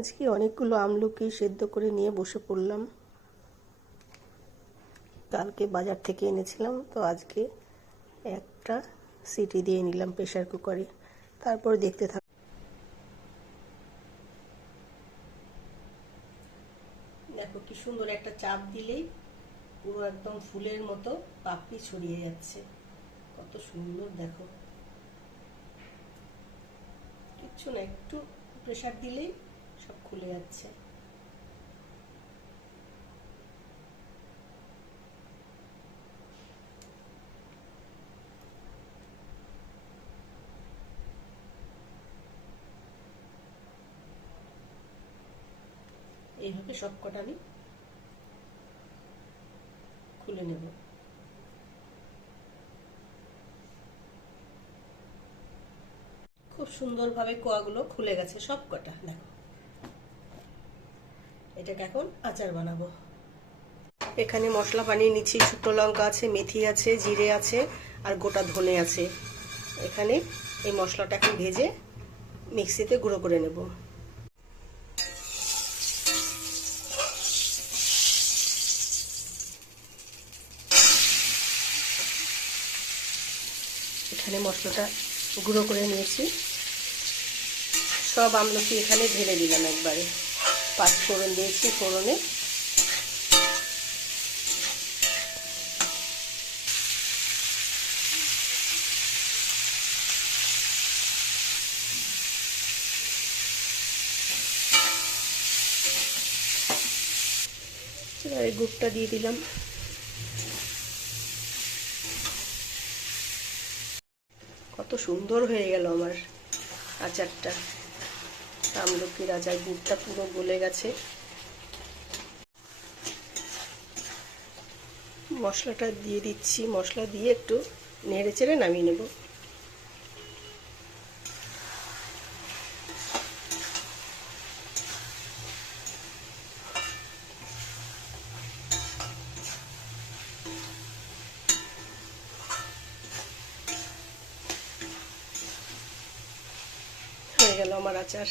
আজকে অনেকগুলো আমলকি সেদ্ধ করে নিয়ে বসে পড়লাম। কালকে বাজার থেকে এনেছিলাম, তো আজকে একটা সিটি দিয়ে নিলাম প্রেসার কুকারে। তারপর দেখতে থাক। দেখো কি সুন্দর, একটা চাপ দিলেই পুরো একদম ফুলের মতো পাপড়ি ছড়িয়ে যাচ্ছে। কত সুন্দর দেখো, কিচ্ছু না, একটু প্রেসার দিলেই সব খুলে যাচ্ছে। এইভাবে সব কটা আমি খুলে নেব। খুব সুন্দরভাবে কোয়াগুলো খুলে গেছে সব কটা। দেখো, এটাকে এখন আচার বানাবো। এখানে মশলা বানিয়ে নিচ্ছি। শুকনো লঙ্কা আছে, মেথি আছে, জিরে আছে, আর গোটা ধনে আছে। এখানে এই মশলাটা এখন ভেজে মিক্সিতে গুঁড়ো করে নেব। এখানে মশলাটা গুঁড়ো করে নিয়েছি। সব আমলকি এখানে ঢেলে দিলাম একবারে। 5 ফোড়ন দিয়েছি, ফোড়নে এবারে গুড়টা দিয়ে দিলাম। কত সুন্দর হয়ে গেল আমার আচারটা। আমলকির আচার, গুড়টা পুরো গলে গেছে। মশলাটা দিয়ে দিচ্ছি। মশলা দিয়ে একটু নেড়ে চেড়ে নামিয়ে নেব। হয়ে গেল আমার আচার।